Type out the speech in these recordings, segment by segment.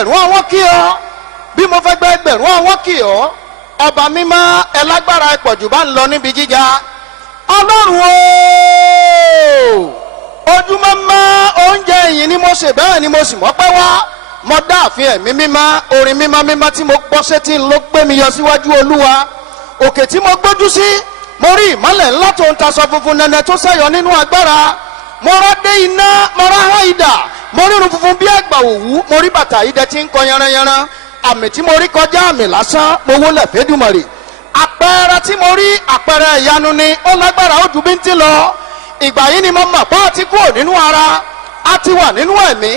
ẹgbẹ̀rún àwọn kí ọ bí mo fẹ́ gbé ẹgbẹ̀rún àwọn kí ọ ọba mímọ́ ẹlágbára ẹpọ̀jù bá ń lọ níbi gíga ọlọ́run o ojúmọ́ mọ́ oúnjẹ ìyìn ni mo ṣe bẹ́ẹ̀ ni mo sì mọ́pẹ́ wá mo dá àfin ẹ̀mí mímọ́ orin mímọ́ mímọ́ tí mo gbọ́ sétí ló gbé mi yọ síwájú olúwa òkè tí mo gbójú sí mo rí ìmọ́lẹ̀ ńlá tó ń taṣọ funfun nẹ́nẹ́ tó ṣẹ́yọ nínú agbára mo rá dé iná mo rá hán idà mo rírun funfun bí ẹgbà òwú mo rí bàtà idẹ tí ń kọ yanranyanran àmì tí mo rí kọjá àmì lásán mo wólẹ̀ fẹ́dùmarè àpẹẹrẹ tí mo rí àpẹẹrẹ ìyanu ni ó lágbára ó ju bí ń ti lọ ìgbà yìí ni mo mọ̀ pé a ti kúrò nínú ara a ti wà nínú ẹ̀mí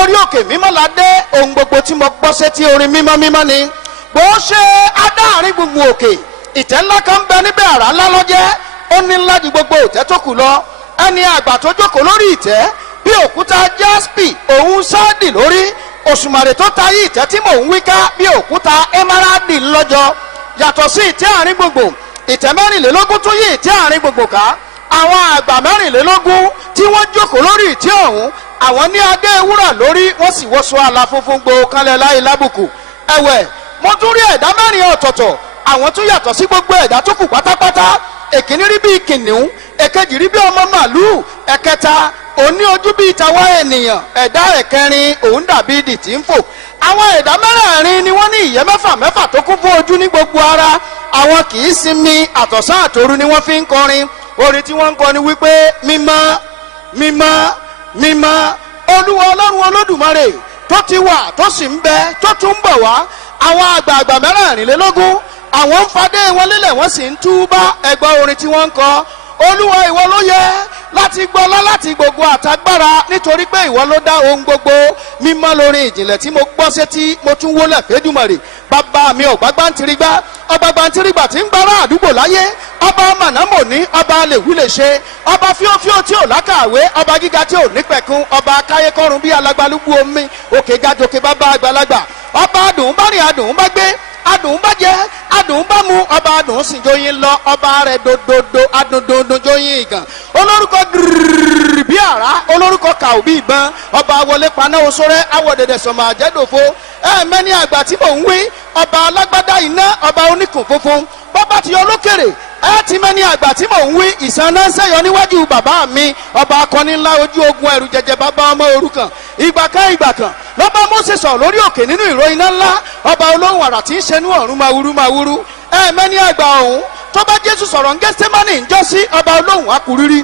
orí òkè mímọ́ la dé ohun gbogbo tí mo gbọ́ sétí orin mímọ́ mímọ́ ni bó ṣe adáàrin gbogbo òkè ìtẹ́ ńlá kan bẹ níbẹ̀ àrà ńlá lọ́jẹ́ ó ní ńlá ju gbogbo ìtẹ́ tó kù lọ ẹni àgbà tó jókòó lórí ìtẹ́ bí òkúta jaspi òun sáàdì lórí òṣùmàrè tó ta yí ìtẹ́ tí mò ń wí ká bí òkúta emerald lọ́jọ́ yàtọ̀ sí ìtẹ́ àárín gbogbo ìtẹ́ mẹ́rìnlélógún tó yí ìtẹ́ àárín gbogbo ká àwọn àgbà mẹ́rìnlélógún tí wọ́n jókòó lórí ìtẹ́ ọ̀hún àwọn ní adé ewúrà lórí wọ́n sì wọṣọ àlà funfun gbòó kanlẹ̀ láì lábùkù ẹ̀wẹ̀ mo tún rí ẹ̀dá mẹ́rin ọ̀tọ̀ọ̀tọ̀ àwọn tún yàtọ̀ sí gbogbo ẹ̀dá tó kù pátápátá èkíní rí bíi kìnìún èkejì rí bí ọmọ màlúù ẹ̀kẹta òní ojú bíi tàwa ènìyàn ẹ̀dá ẹ̀kẹrin òun dàbí ìdì tí ń fò àwọn ẹ̀dá mẹ́rẹ̀ẹ̀rin ni wọ́n ní ìyẹ́ mẹ́fà mẹ́fà tó kún fún ojú ní gbogbo ara àwọn kì í sinmi àtọ̀sán àtòru ni wọ́n fi ń kọrin orin tí wọ́n ń kọ ni wípé mímọ́ mímọ́ mímọ́ olúwa ọlọ́run olódùmarè tó ti wà tó sì ń bẹ tó tún ń bọ̀ wá àwọn àgbààgbà mẹ́rẹ̀ẹ̀rìnlélógún àwọn ń fadé wọn lélẹ̀ wọ́n sì ń túbá ẹgbẹ́ orin tí wọ́n ń kọ olúwa ìwọ ló yẹ láti gbọ́lá láti gbogbo àtagbára nítorí pé ìwọ ló dá ohun gbogbo mímọ́ lórin ìjìnlẹ̀ tí mo gbọ́ sétí mo tún wólẹ̀ fẹ́dùmarè bàbá mi ọ̀gbágbá ń tirigbá ọgbàgbà ń tirigbà tí ń gbára àdúgbò láyé ọba mànàmọ́ní ọba lèwí lè ṣe ọba fíofíó tí ò lákàwé ọba gíga tí ò nípẹ̀kun ọba káyékọ́rùn bí alágbálúgbú omi òkè gàjòkè bàbá àgbàlagbà ọba adùn bá rìn adùn bá gbé adùn bá jẹ adùn bá mu ọba adùn sì jóyin lọ ọba rẹ dododo adùn dodo jóyin ìgàn olórúkọ gírírí bí àrá olórúkọ kàó bí ìbọn ọba wọlé paná oṣoorẹ awọdẹdẹ sọmọ àjẹdòfo ẹ̀ẹ̀mẹ́ni àgbà tí mò ń wí ọba alágbádá iná ọba oníkùn funfun bọ́bá ti olókèrè ẹ ti mẹ́ni àgbà tí mò ń wí ìsànà sẹ́yọ níwájú bàbá mi ọba akọni ńlá ojú ogun ẹ̀rù jẹjẹ bàbá ọmọ òrukàn ìgbà kan lọ́ba Mósè sọ̀ lórí òkè nínú ìró iná ńlá ọba olóhùn àrà tí ń ṣenú ọ̀run mawúrú ẹ̀ẹ̀mẹ́ni àgbà ọ̀hún tó bá Jésù sọ̀rọ̀ ń Gẹ́sítímánì ń jọ́sí ọba olóhùn akuriri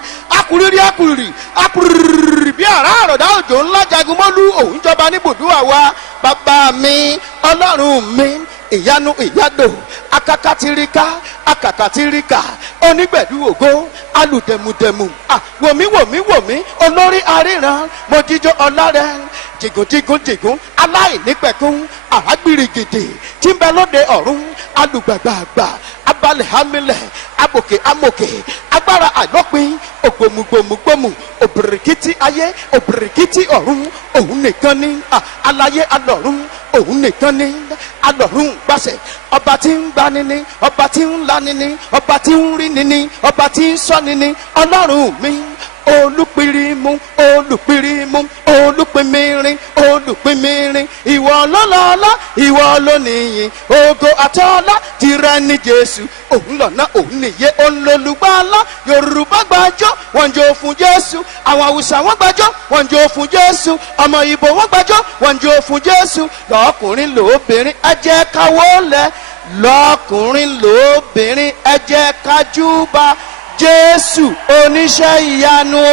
bí àrá àròdá òjò ńlá jagunmọ́lú òun jọba níbùdó àwa bàbá mi ọlọ́run mi ìyanu ìyádò akakatirika akakatirika onígbẹ̀dú ògo alùdẹ̀mùdẹ̀mù wòmí olórí aríran mojíjó ọlárẹ jìgùn aláìnípẹ̀kún àrágbìrìgìdì tí ń bẹ lóde ọ̀run alùgbàgbàgbà abalẹ̀ hamilẹ̀ abòkè amòkè agbára àlọ́pin ògbòmùgbòmùgbòmù òbìrìkìtì ayé òbìrìkìtì ọ̀run òun nìkan ní aláyé alọ̀run òun nìkan ní alọ̀run gbàṣẹ ọba tí ń gbani ní ọba tí ń lani ní ọba tí ń rí ni ní ọba tí ń sọ́ni ní ọlọ́run mi olùpìrìmù olùpìmìrin ìwọ lọ́lọ́lá ìwọ lónìyìn ògo àtọ́lá tìrẹ ní Jésù òun lọ́nà òun nìyẹ òun lolùgbàlà Yorùbá gbàjọ́ wọ́n jó fún Jésù àwọn Haúsá wọ́n gbàjọ́ wọ́n jó fún Jésù ọmọ Ìgbò wọ́n gbàjọ́ wọ́n jó fún Jésù lọ́kùnrin lóbìnrin ẹ jẹ́ ká wólẹ̀ lọ́kùnrin lóbìnrin ẹ jẹ́ ká júbà Jésù oníṣẹ́ ìyanu.